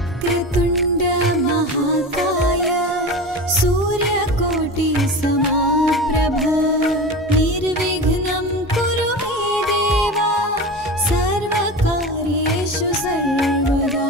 वक्रतुण्ड महाकाय सूर्यकोटि समप्रभ निर्विघ्नं कुरु मे देव सर्वकार्येषु सर्वदा।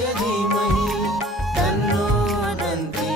वक्रतुण्डाय धीमहि तन्नो दन्ती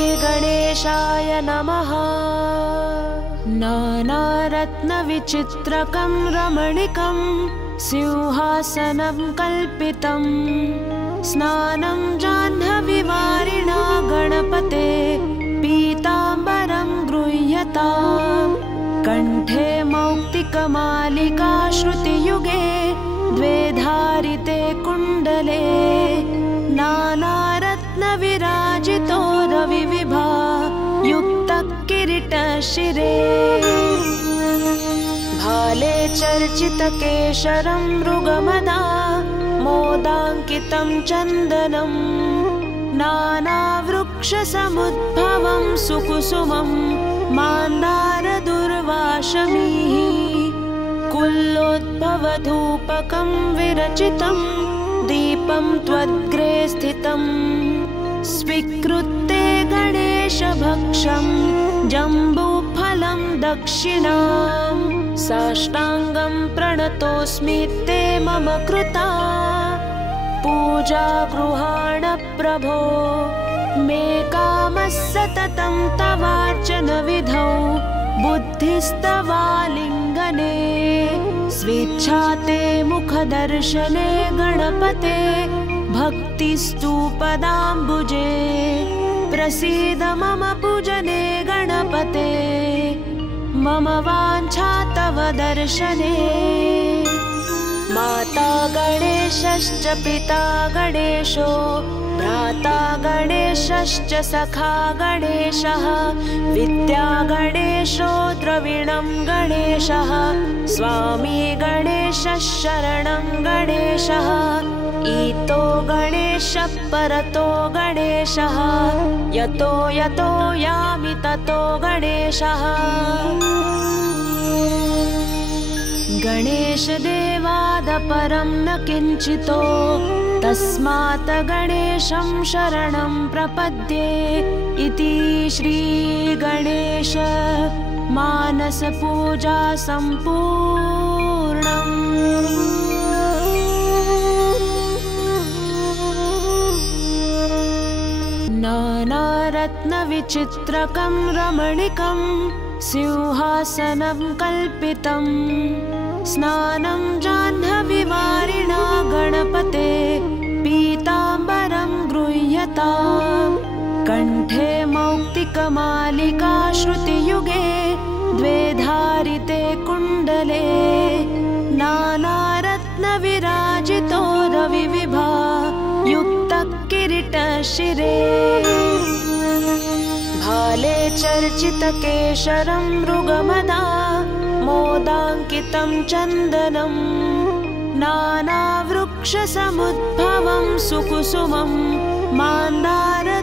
श्रीगणेशाय नमः। नानारत्नविचित्रकं रमणीकं सिंहासनं कल्पितं स्नानं जाह्नवीवारिणा गणपते पीताम्बरं गृह्यताम् कण्ठे मौक्तिकमालिका श्रुतियुगे द्वे धारिते कुण्डले नानारत्नविराजितो रविविभा युक्तः किरीटशिरे भाले चर्चितकेशरं मृगमदा मोदाङ्कितं चन्दनं नानावृक्षसमुद्भवं सुकुसुमं मान्दारदुर्वाशमीः कुल्लोद्भवधूपकं विरचितं दीपं त्वद्ग्रे स्थितं स्वीकृत्य गणेशभक्षं जम्बूफलं दक्षिणां साष्टाङ्गं प्रणतोऽस्मि ते मम कृता पूजा गृहाण प्रभो मे कामः सततं तवार्चनविधौ बुद्धिस्तवालिङ्गने स्वेच्छा ते मुखदर्शने गणपते भक्तिस्तु पदाम्बुजे प्रसीद मम पूजने गणपते मम वाञ्छा तव दर्शने माता गणेशश्च पिता गणेशो भ्राता गणेशश्च सखा गणेशः विद्या गणेशो द्रविणं गणेशः स्वामी गणेशः शरणं गणेशः ईतो गणेशः परतो गणेशः यतो यतो यामि ततो गणेशः गणेशदेवादपरं न किञ्चितो तस्मात् गणेशं शरणं प्रपद्ये इति श्रीगणेश मानसपूजा सम्पूर्णम्। नानारत्नविचित्रकं रमणीकं सिंहासनं कल्पितं स्नानं जाह्नवीवारिणा गणपते पीताम्बरं गृह्यताम् कण्ठे मौक्तिकमालिका श्रुतियुगे द्वे धारिते द्वेधारिते कुण्डले नानारत्नविराजितो रविविभा युक्तः किरीटशिरे भाले चर्चितकेशरं मृगमदा मोदाङ्कितं चन्दनं नानावृक्षसमुद्भवं सुकुसुमं मान्दारदुर्वाशमीः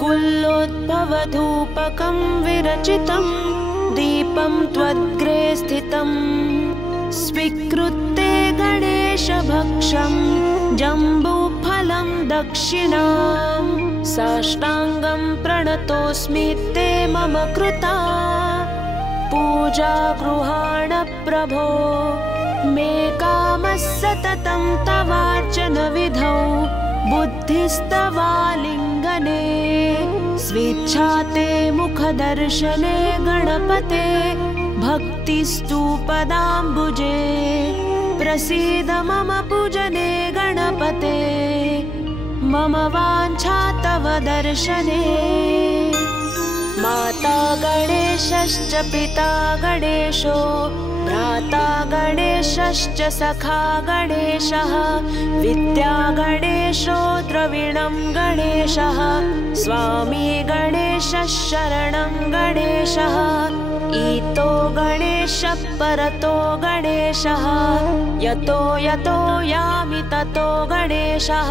कुल्लोद्भवधूपकं विरचितं दीपं त्वद्ग्रे स्थितं स्वीकृत्य गणेशभक्षं जम्बूफलं दक्षिणां साष्टाङ्गं प्रणतोऽस्मि ते मम कृता पूजा गृहाण प्रभो मे कामः सततं तवार्चनविधौ बुद्धिस्तवालिङ्गने स्वेच्छा ते मुखदर्शने गणपते भक्तिस्तु पदाम्बुजे प्रसीद मम पूजने गणपते मम वाञ्छा तव दर्शने माता गणेशश्च पिता गणेशो भ्राता गणेशश्च सखा गणेशः विद्या गणेशो द्रविणं गणेशः स्वामी गणेशः शरणं गणेशः ईतो गणेशः परतो गणेशः यतो यतो यामि ततो गणेशः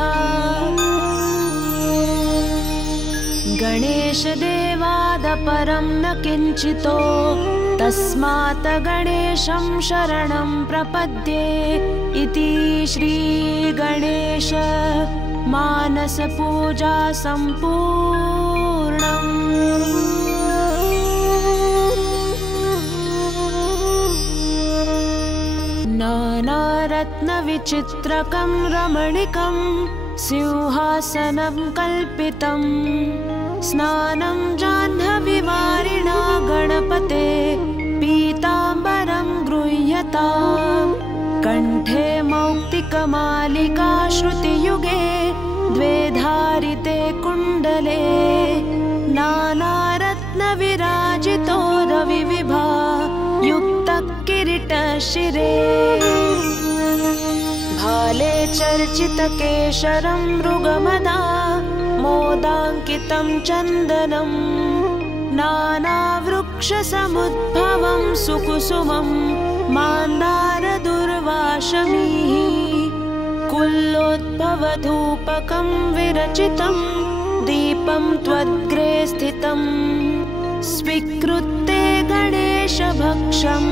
गणेशदेवादपरं न किञ्चितो तस्मात् गणेशं शरणं प्रपद्ये इति श्रीगणेश मानसपूजा सम्पूर्णम् नानारत्नविचित्रकं रमणीकं सिंहासनं कल्पितं स्नानं जाह्नवीवारिणा गणपते पीताम्बरं गृह्यताम् कण्ठे मौक्तिकमालिका श्रुतियुगे द्वेधारिते कुण्डले नानारत्नविराजितो रविविभा युक्तः किरीटशिरे भाले चर्चितकेशरं मृगमदा मोदाङ्कितं चन्दनं नानावृक्षसमुद्भवं सुकुसुमं मान्दारदुर्वाशमीः कुल्लोद्भवधूपकं विरचितं दीपं त्वद्ग्रे स्थितं स्वीकृत्य गणेशभक्षं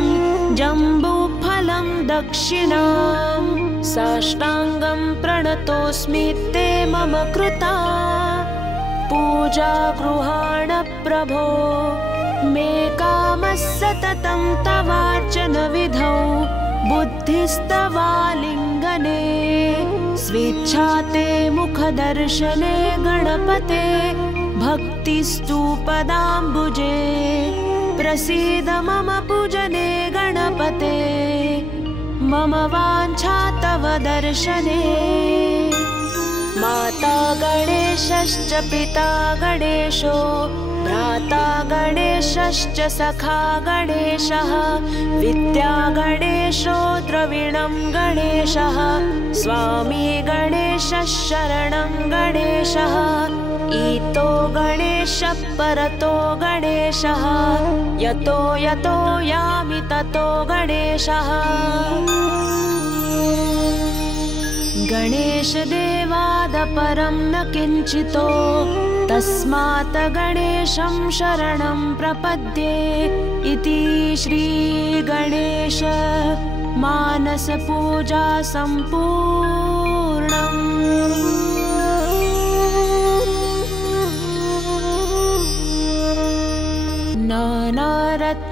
जम्बूफलं दक्षिणां साष्टाङ्गं प्रणतोऽस्मि ते मम कृता पूजा गृहाण प्रभो मे कामः सततं तवार्चनविधौ बुद्धिस्तवालिङ्गने स्वेच्छा ते मुखदर्शने गणपते भक्तिस्तु पदाम्बुजे प्रसीद मम पूजने गणपते मम वाञ्छा तव दर्शने माता गणेशश्च पिता गणेशो भ्राता गणेशश्च सखा गणेशः विद्या गणेशो द्रविणं गणेशः स्वामी गणेशः शरणं गणेशः ईतो गणेशः परतो गणेशः यतो यतो यामि ततो गणेशः गणेशदेवादपरं न किञ्चितो तस्मात् गणेशं शरणं प्रपद्ये इति श्रीगणेश मानसपूजा सम्पूर्णम्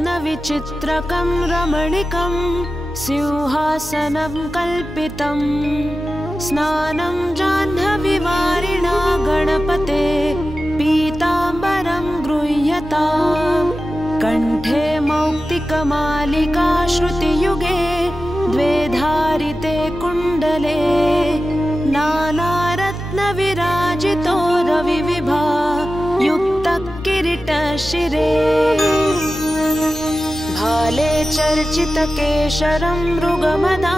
नानारत्नविचित्रकं रमणीकं सिंहासनं कल्पितं स्नानं जाह्नवीवारिणा गणपते पीताम्बरं गृह्यताम् कण्ठे मौक्तिकमालिका श्रुतियुगे द्वेधारिते कुण्डले नानारत्नविराजितो रविविभा युक्तः किरीटशिरे भाले चर्चितकेशरं मृगमदा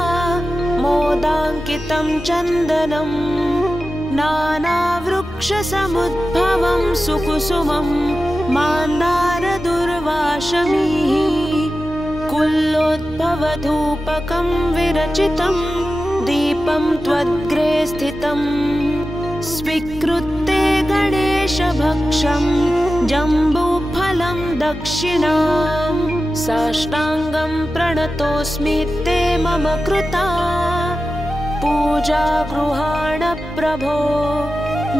मोदाङ्कितं चन्दनं नानावृक्षसमुद्भवं सुकुसुमं मान्दारदुर्वाशमीः कुल्लोद्भवधूपकं विरचितं दीपं त्वद्ग्रे स्थितं स्वीकृत्य गणेशभक्षं जम्बूफलं दक्षिणां साष्टाङ्गं प्रणतोऽस्मि ते मम कृता पूजा गृहाण प्रभो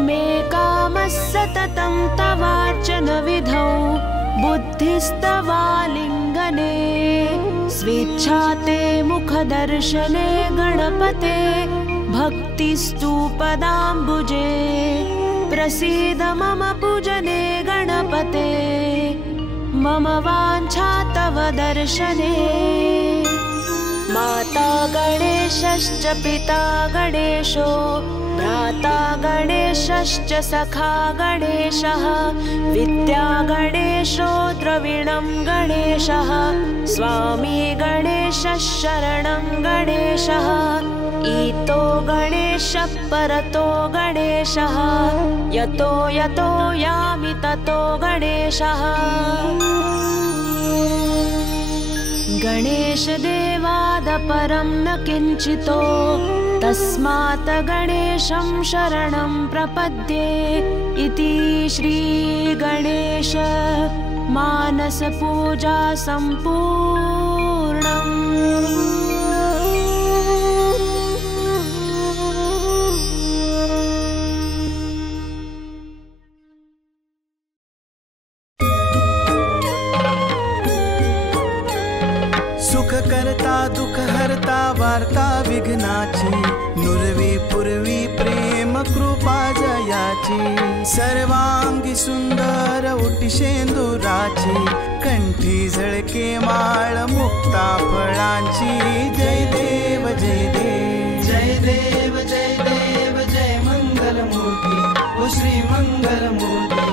मे कामः सततं तवार्चन विधौ बुद्धिस्तवालिङ्गने स्वेच्छा ते मुखदर्शने गणपते भक्तिस्तु पदाम्बुजे प्रसीद मम पूजने गणपते मम वाञ्छा तव दर्शने माता गणेशश्च पिता गणेशो भ्राता गणेशश्च सखा गणेशः विद्या गणेशो द्रविणं गणेशः स्वामी गणेशः शरणं गणेशः ईतो गणेशः परतो गणेशः यतो यतो यामि ततो गणेशः गणेशदेवादपरं न किञ्चितो तस्मात् गणेशं शरणं प्रपद्ये इति श्रीगणेश मानसपूजा सम्पूर्णम्। सुख करता दुख हरता वार्ता विघ्नाची नुरवी पूर्वी प्रेम कृपा जयाची सर्वांगी सुंदर उटिशेंदुराची कंठी झळके माळ मुक्ता फळांची जय देव जय देव जय देव जय देव जय मंगल मूर्ती ओ श्री मंगल मूर्ती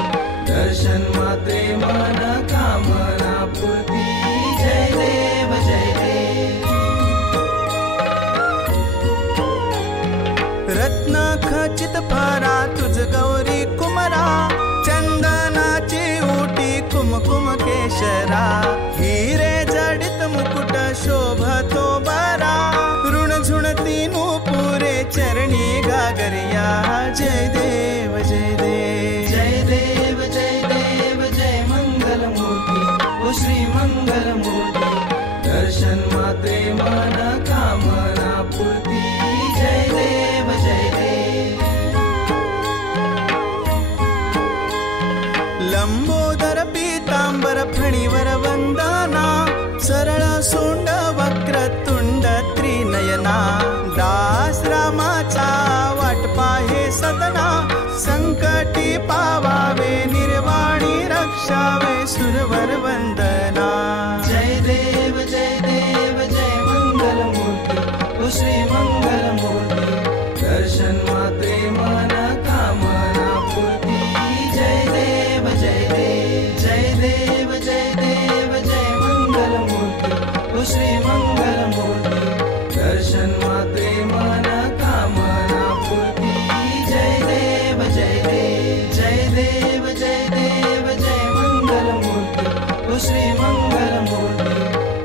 दर्शन मात्रे मन कामना पूर्ती जय देव जय देव रत्न खचित फारा तुझ गौरी कुमरा चंदनाची उटी कुमकुम केशरा हिरे जडित मुकुट शोभतो बरा ऋण झुणती पुरे चरणी गागरिया जय देव जय देव जय देव जय देव जय मंगल मूर्ती ओ श्री मंगल मूर्ती दर्शन मात्रे मन कामना पूर्ती जय देव जय देव लंबोदर पीतांबर फणीवर वंदना सरळ सोंड वक्रतुंड त्रिनयना दास रामाचा वाट पाहे सदना संकटी पावावे निर्वाणी रक्षावे सुरवर वंदना जय देव जय देव जय मंगल मूर्ती ओ श्री मंगल मूर्ती दर्शन मात्रे मन कामना पूर्ती जय देव जय देव जय देव जय देव जय मंगल मूर्ती ओ श्री मंगल मूर्ती दर्शन मात्रे मन कामना पूर्ती जय देव जय देव जय देव जय देव जय मंगल मूर्ती ओ श्री मंगल मूर्ती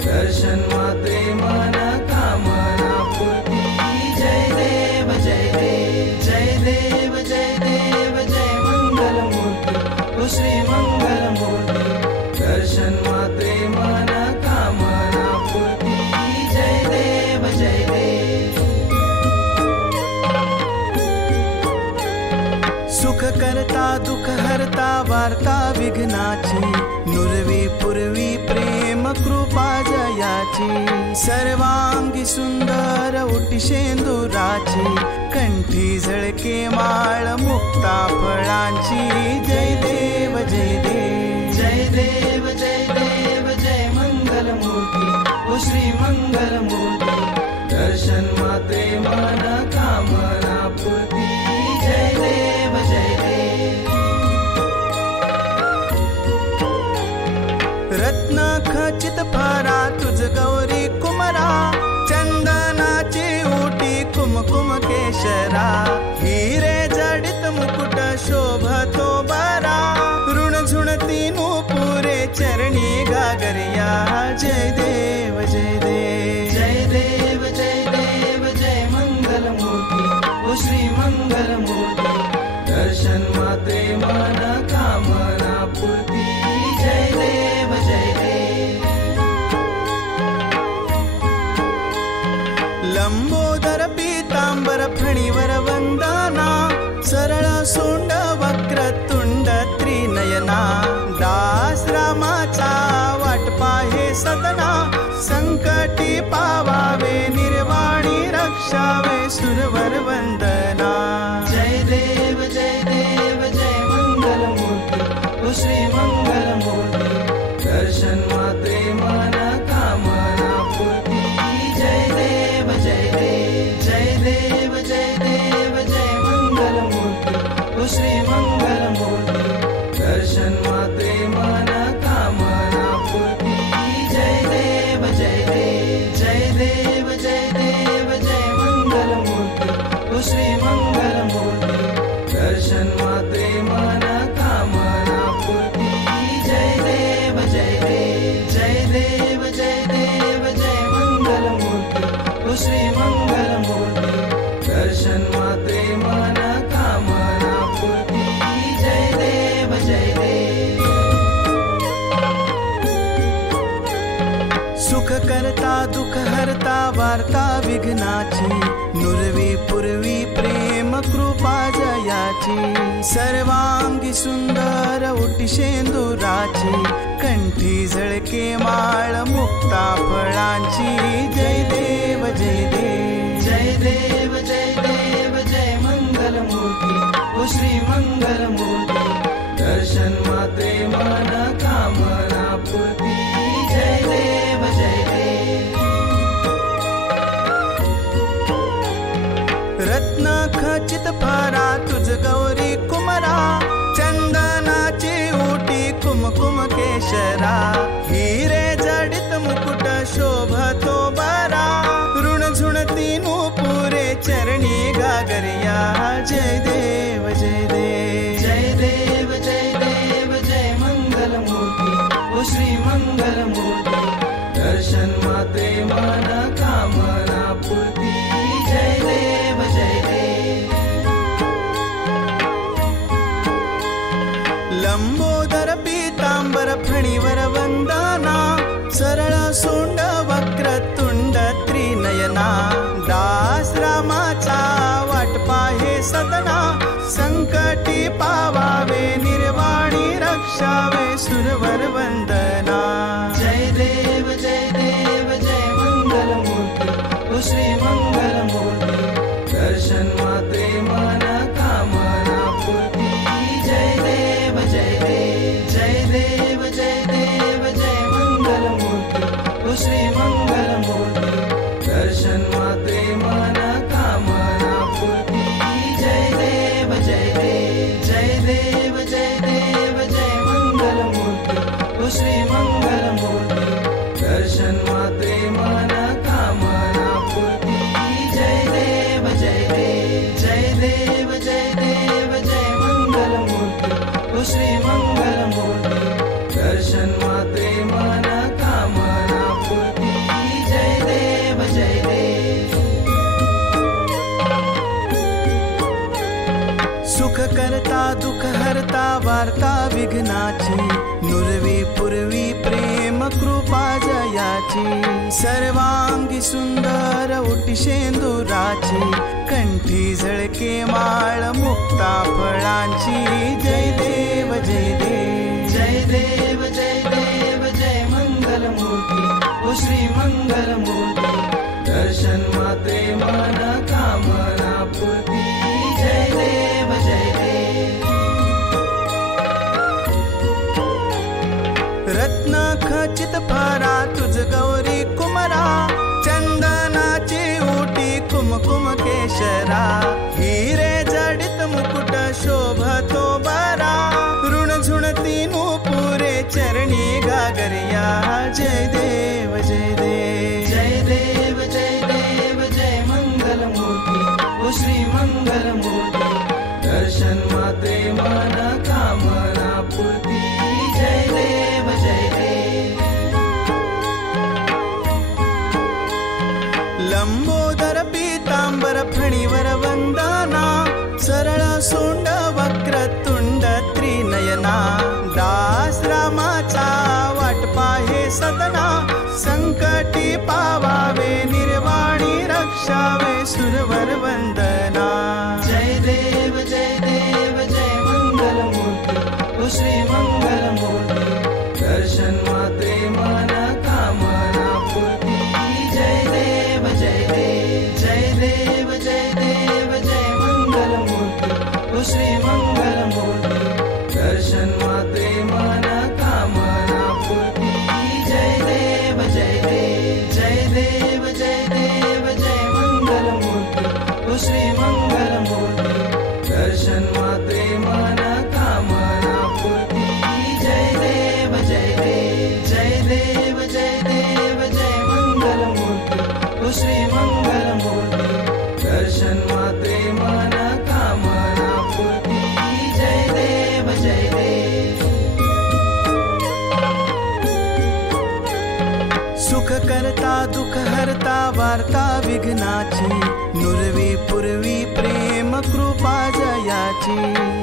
दर्शन मात्रे मन कामना पूर्ती जय देव जय देव जय देव जय देव जय मंगल मूर्ती ओ श्री मंगल मूर्ती दर्शन मात्रे मन कामना पूर्ती जय देव जय देव सुख करता दुख हरता वार्ता विघ्नाची नुरवी पूर्वी प्रेम कृपा जयाची सर्वांगी सुंदर उटिशेंदुराची कंठी झळके माळ मुक्ता फळांची जय देव जय देव जय देव जय देव जय मंगल मूर्ती ओ श्री मंगल मूर्ती दर्शन मात्रे मन कामना पूर्ती जय देव जय देव रत्न खचित फरा तुझ गौरी कुमरा, चंदनाची उटी कुमकुम केशरा, हिरे जडित मुकुट शोभतो बरा, ऋण झुणती नूपुरे चरणी गागरिया, जय देव जय देव जय देव जय देव जय मंगल मूर्ती ओ श्री मंगल मूर्ती, दर्शन मात्रे मन कामना पूर्ती, जय देव जय देव। लंबोदर पीतांबर फणीवर वंदना, सरळ सोंड वक्रतुंड त्रिनयना, दास रामाचा वाट पाहे सदना, संकटी पावावे निर्वाणी रक्षावे सुरवर वंदना, जय देव जय मंगल मूर्ती ओ श्री मंगल मूर्ती, दर्शन मात्रे मन कामना पूर्ती, जय देव जय देव जय देव जय देव जय मंगल मूर्ती ओ श्री मंगल मूर्ती, दर्शन मात्रे मन कामना पूर्ती, जय देव जय देव जय देव जय देव जय मंगल मूर्ती ओ श्री मंगल मूर्ती, दर्शन मात्रे मन कामना पूर्ती, जय देव जय देव जय देव जय देव जय मंगल मूर्ती ओ श्री मंगल मूर्ती, दर्शन मात्रे मन कामना पूर्ती, जय देव जय देव। सुख करता दुख हरता वार्ता विघ्नाची, नुरवी पूर्वी प्रेम कृपा जयाची, सर्वांगी सुंदर उटी शेंदुराची, कंठी झळके माळ मुक्ता फळांची, जय देव जय देव जय देव जय देव जय मंगल मूर्ती ओ श्री मंगल मूर्ती, दर्शन मात्रे मन कामना पूर्ती, जय देव जय देव। रत्न खचित फरा तुझ गौरी कुमरा, चंदनाची उटी कुमकुम केशरा, हिरे जडित मुकुट शोभतो बरा, ऋण झुणती नूपुरे चरणी गागरिया, जय देव जय देव जय देव जय मंगल मूर्ती ओ श्री मंगल मूर्ती, दर्शन मात्रे मन कामना पूर्ती, जय देव जय देव। लंबोदर पीतांबर फणीवर वंदना, सरळ सोंड वक्रतुंड त्रिनयना, दास रामाचा वाट पाहे सदना, संकटी पावावे निर्वाणी रक्षावे सुरवर वंदना, जय देव जय मंगल मूर्ती ओ श्री मंगल मूर्ती, दर्शन मात्रे मन कामना पूर्ती, जय देव जय देव जय देव जय देव जय मंगल मूर्ती ओ श्री मंगल मूर्ती, दर्शन मात्रे मन कामना पूर्ती, जय देव जय देव जय देव जय देव जय मंगल मूर्ती ओ श्री मंगल मूर्ती, दर्शन मात्रे मन कामना पूर्ती, जय देव जय देव जय देव जय देव जय मंगल मूर्ती ओ श्री मंगल मूर्ती, दर्शन मात्रे मन कामना पूर्ती, जय देव जय देव। सुख करता दुख हरता वार्ता विघ्नाची, नुरवी पूर्वी प्रेम कृपा जयाची, सर्वांगी सुंदर उटी शेंदुराची, कंठी झळके माळ मुक्ता फळांची, जय देव जय देव जय देव जय मंगल मूर्ती ओ श्री मंगल मूर्ती, दर्शन मात्रे मन कामना पूर्ती, जय देव जय देव। रत्न खचित फरा तुझ गौरी कुमरा, चंदनाची उटी कुमकुम केशरा, हिरे जडित मुकुट शोभतो बरा, ऋण झुणती नूपुरे चरणी गागरिया, मनोकामना पूर्ती जय देव जय देव लंबोदर पीतांबर फणीवर वंदना सरळ सोंड वक्रतुंड त्रिनयना दास रामाचा वाट पाहे सदना संकटी पावावे निर्वाणी रक्षावे सुरवर वंदना जय देव जय मंगल मूर्ती ओ श्री मंगल मूर्ती दर्शन मात्रे मनोकामना पूर्ती जय देव जय देव जय मंगल मूर्ती ओ श्री मंगल मूर्ती दर्शन मात्रे मनोकामना पूर्ती जय देव जय मंगल मूर्ती ओ श्री मंगल मूर्ती दर्शन मात्रे मनोकामना पूर्ती जय देव जय मंगल मूर्ती ओ श्री मंगल मूर्ती दर्शन मात्रे मनोकामना पूर्ती जय देव जय देव सुख करता दुख हरता वार्ता विघ्नाची नुरवी पूर्वी प्रेम कृपा जयाची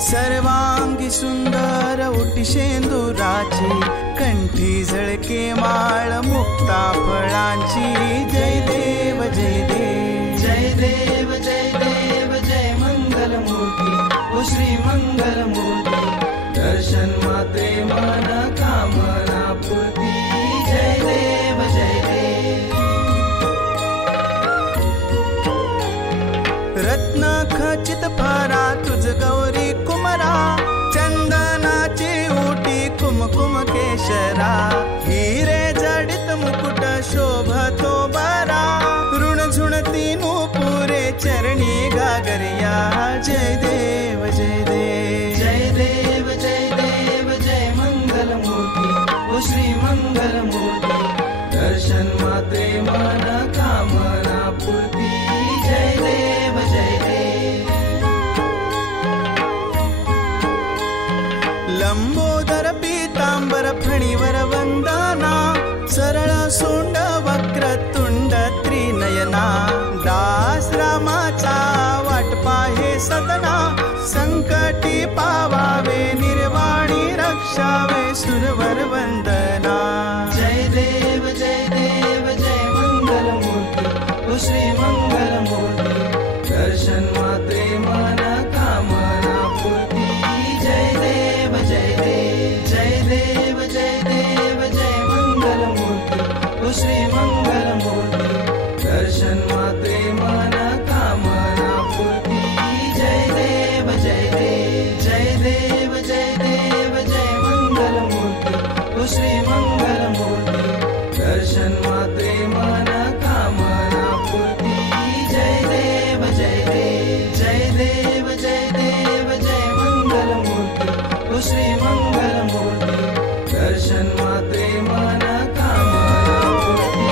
सर्वांगी सुंदर उटी शेंदुराची कंठी झळके माळ मुक्ता फळांची जय देव जय देव जय मंगल मूर्ती ओ श्री मंगल मूर्ती दर्शन मात्रे मनोकामना पूर्ती जय देव रत्न खचित फरा तुझ गौरी कुमरा चंदनाची उटी कुमकुम केशरा हिरे जडित मुकुट शोभतो बरा ऋण झुणती पुरे चरणी गागरिया जय देव जय मंगल मूर्ती ओ श्री मंगल मूर्ती दर्शन मात्रे मनोकामना पूर्ती जय देव लंबोदर पीतांबर फणीवर वंदना सरळ सोंड वक्रतुंड त्रिनयना दास रामाचा वाट पाहे सदना संकटी पावावे निर्वाणी रक्षावे सुरवर वंदना जय देव जय मंगल मूर्ती ओ श्री मंगल मूर्ती दर्शन मात्रे मनोकामना पूर्ती जय देव जय मंगल मूर्ती ओ श्री मंगल मूर्ती दर्शन मात्रे मनोकामना पूर्ती जय देव जय मंगल मूर्ती ओ श्री मंगल मूर्ती दर्शन मात्रे मनोकामना पूर्ती जय देव जय मंगल मूर्ती ओ श्री मंगल मूर्ती दर्शन मात्रे मनोकामना पूर्ती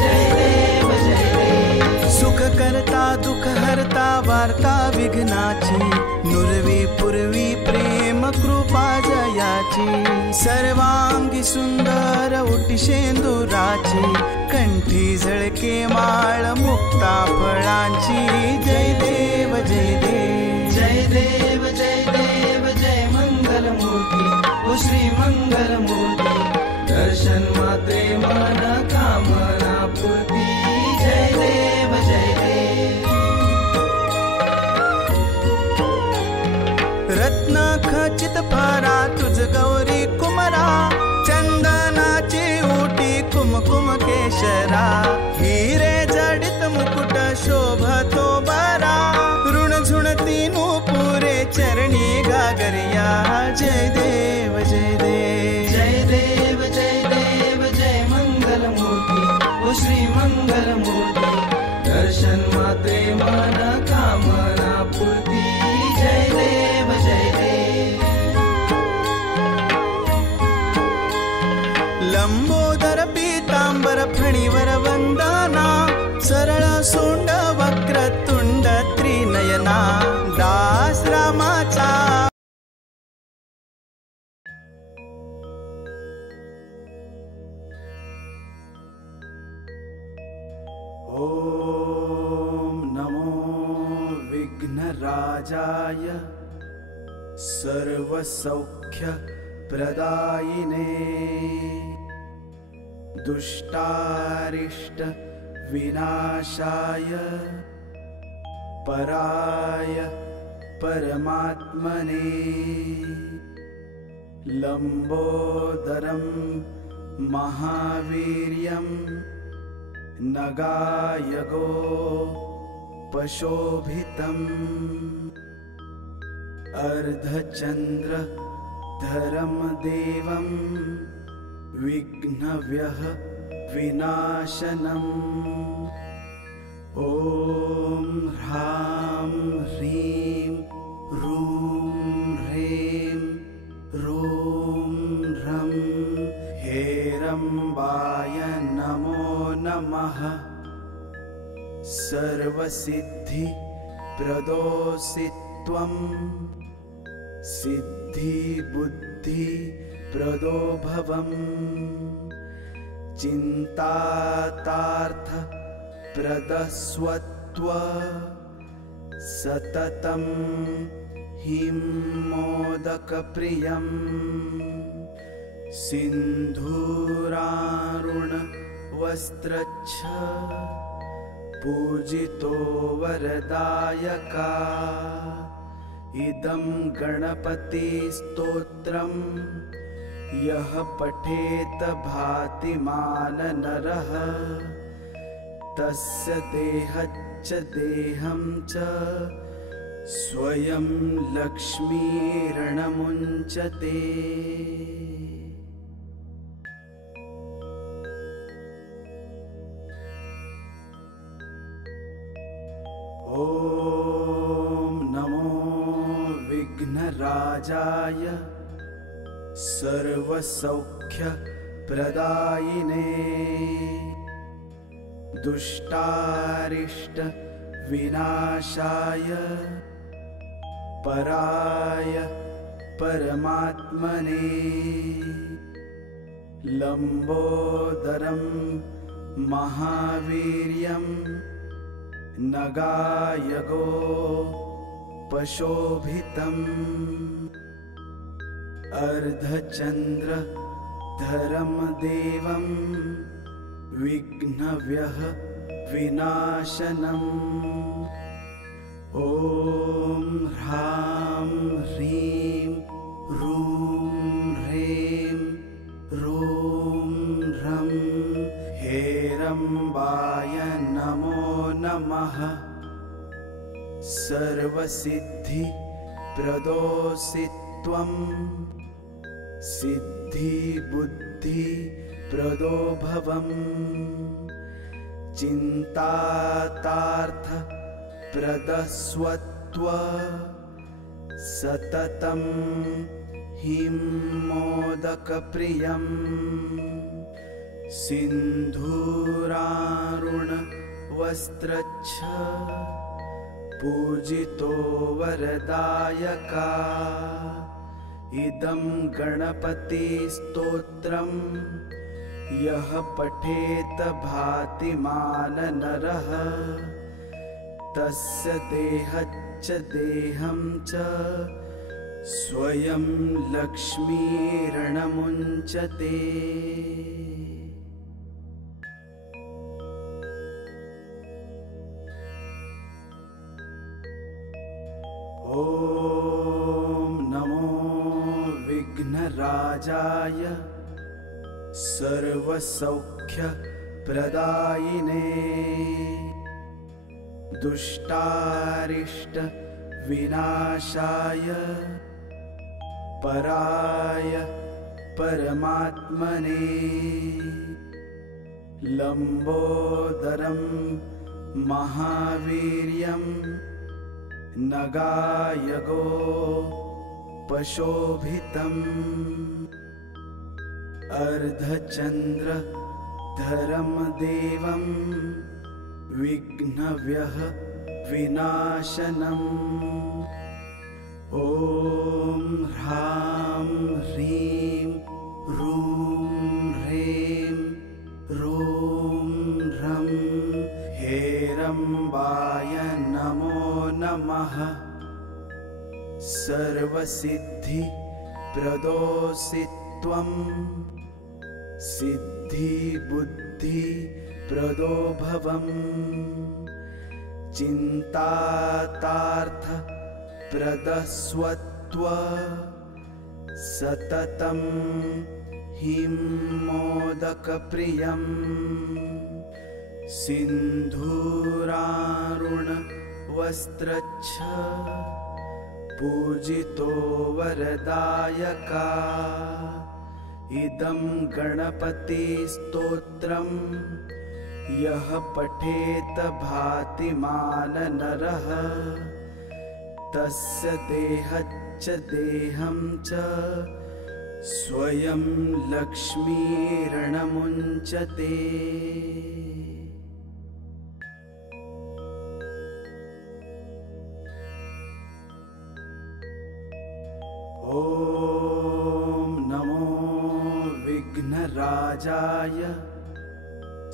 जय देव सुख करता दुख हरता वार्ता विघ्नाची नुरवी पूर्वी प्रेम कृपा जयाची सर्वांगी सुंदर उटी शेंदुराची कंठी झळके माळ मुक्ता फळांची जय देव जय मंगल मूर्ती ओ श्री मंगल मूर्ती दर्शन मात्रे मनोकामना पूर्ती जय देव रत्न खचित फरा तुझ गौरी कुमरा चंदनाची उटी कुमकुम केशरा हिरे जडित मुकुट शोभतो बरा ऋण झुणती पुरे चरणी गागरिया जय देव जय मंगल मूर्ती ओ श्री मंगल मूर्ती दर्शन मात्रे मनोकामना पूर्ती जय देव लंबोदर पीतांबर फणीवर वंदना सरळ सोंड वक्रतुंड त्रिनयना दास रामाचा ॐ नमो विघ्नराजाय सर्वसौख्यप्रदायिने दुष्टारिष्ट विनाशाय पराय परमात्मने लंबोदरं महावीर्यं नगायगो पशोभितम् अर्धचन्द्रधरं देवं विघ्नव्यः विनाशनम् ॐ ह्रां ह्रीं ह्रूं ह्रें ह्रूं ह्रं हेरम्बाय नमो नमः सर्वसिद्धिप्रदोऽसि त्वं सिद्धिबुद्धिप्रदो भवम् चिन्तातार्थप्रदस्वत्व सततं हिं मोदकप्रियं सिन्धूरारुणवस्त्रच्छ पूजितो वरदायका इदं गणपतिस्तोत्रं यः पठेत भातिमान नरः तस्य देहच्च देहं च स्वयं लक्ष्मीर्णमुञ्चते। ॐ नमो विघ्नराजाय सर्वसौख्यप्रदायिने दुष्टारिष्ट विनाशाय पराय परमात्मने लंबोदरं महावीर्यं नगायगो पशोभितम् अर्धचन्द्रधरं देवं विघ्नव्यः विनाशनम् ॐ ह्रां ह्रीं ह्रूं ह्रें ह्रूं ह्रं हेरम्बाय नमो नमः सर्वसिद्धिप्रदोऽसि त्वं सिद्धिबुद्धिप्रदो भवम् चिन्तातार्थप्रदस्वत्व सततं हिं मोदकप्रियं सिन्धूरारुणवस्त्रच्छ पूजितो वरदायका इदं गणपतिस्तोत्रं यः पठेत भातिमान नरः तस्य देहच्च देहं च स्वयं लक्ष्मीर्णमुञ्चते। ॐ नमो विघ्नराजाय सर्वसौख्यप्रदायिने दुष्टारिष्ट विनाशाय पराय परमात्मने लंबोदरं महावीर्यं नगायगो पशोभितम् अर्धचन्द्रधरं देवं विघ्नव्यः विनाशनम् ॐ ह्रां ह्रीं ह्रूं ह्रें ह्रूं ह्रं सर्वसिद्धि प्रदोषि त्वं सिद्धि बुद्धि प्रदो भवम् चिन्तातार्थ प्रदस्वत्व सततं हिं मोदकप्रियम् सिन्धूरारुण वस्त्रच्छ पूजितो वरदायका इदं गणपतिस्तोत्रं यः पठेत भातिमान नरः तस्य देहच्च देहं च स्वयं लक्ष्मीर्णमुञ्चते। ॐ नमो विघ्नराजाय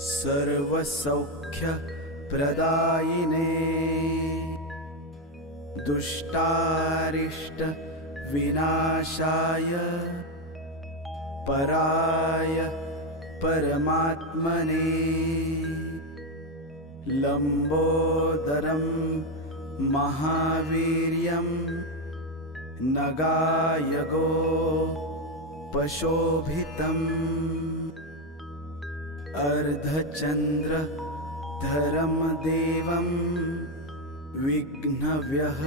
सर्वसौख्यप्रदायिने दुष्टारिष्ट विनाशाय पराय परमात्मने लंबोदरं महावीर्यं नगायगो पशोभितम् अर्धचन्द्रधरं देवं विघ्नव्यः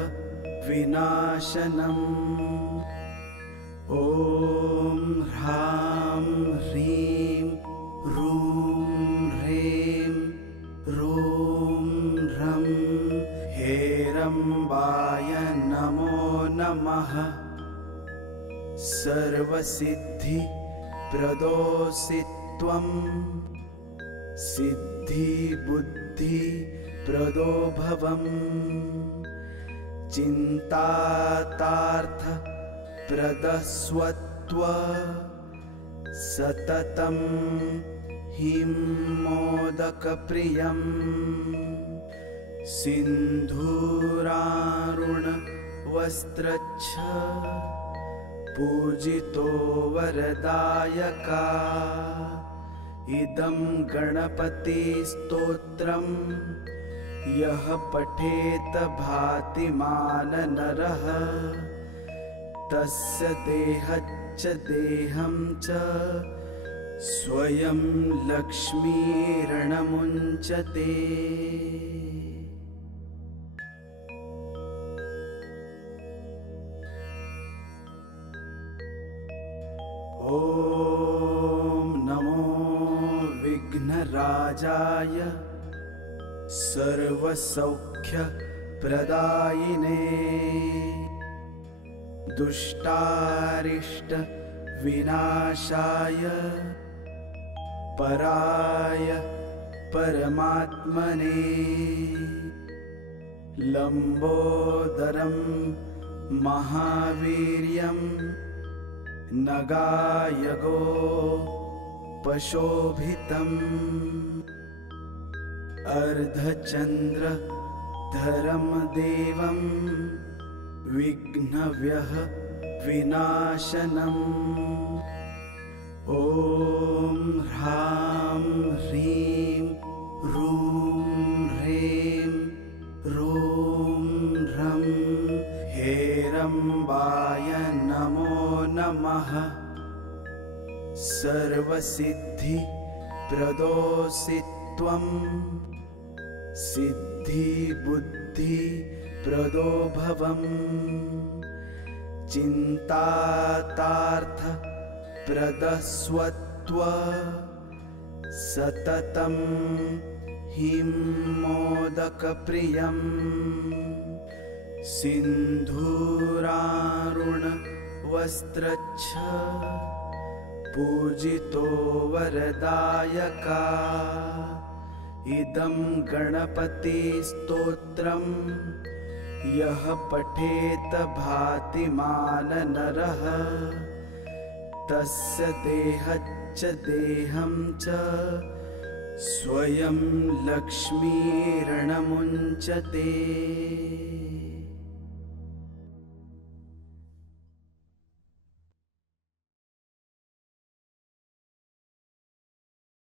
विनाशनम् ॐ ह्रां ह्रीं रूं ह्रें रूं ह्रं हेरम्बाय नमो नमः। सर्वसिद्धि प्रदोषि त्वं सिद्धि बुद्धि प्रदो भवम् चिन्तातार्थ प्रदस्वत्व सततं हिं मोदकप्रियम् सिन्धूरारुण वस्त्रच्छ पूजितो वरदायका इदं गणपतिस्तोत्रं यः पठेत भातिमान नरः तस्य देहच्च देहं च स्वयं लक्ष्मीर्णमुञ्चते। ॐ नमो विघ्नराजाय सर्वसौख्यप्रदायिने दुष्टारिष्ट विनाशाय पराय परमात्मने लंबोदरं महावीर्यं नगायगो पशोभितम् अर्धचन्द्रधरं देवं विघ्नव्यः विनाशनम् ॐ ह्रां ह्रीं रूं ह्रें रूं ह्रं हेरम्बाय नमो नमः। सर्वसिद्धि प्रदोषि त्वं सिद्धि बुद्धि प्रदो भवम् चिन्तातार्थ प्रदस्वत्व सततं हिं मोदकप्रियम् सिन्धूरारुण वस्त्रच्छ पूजितो वरदायका इदं गणपतिस्तोत्रं यः पठेत भातिमान नरः तस्य देहच्च देहं च स्वयं लक्ष्मीर्णमुञ्चते।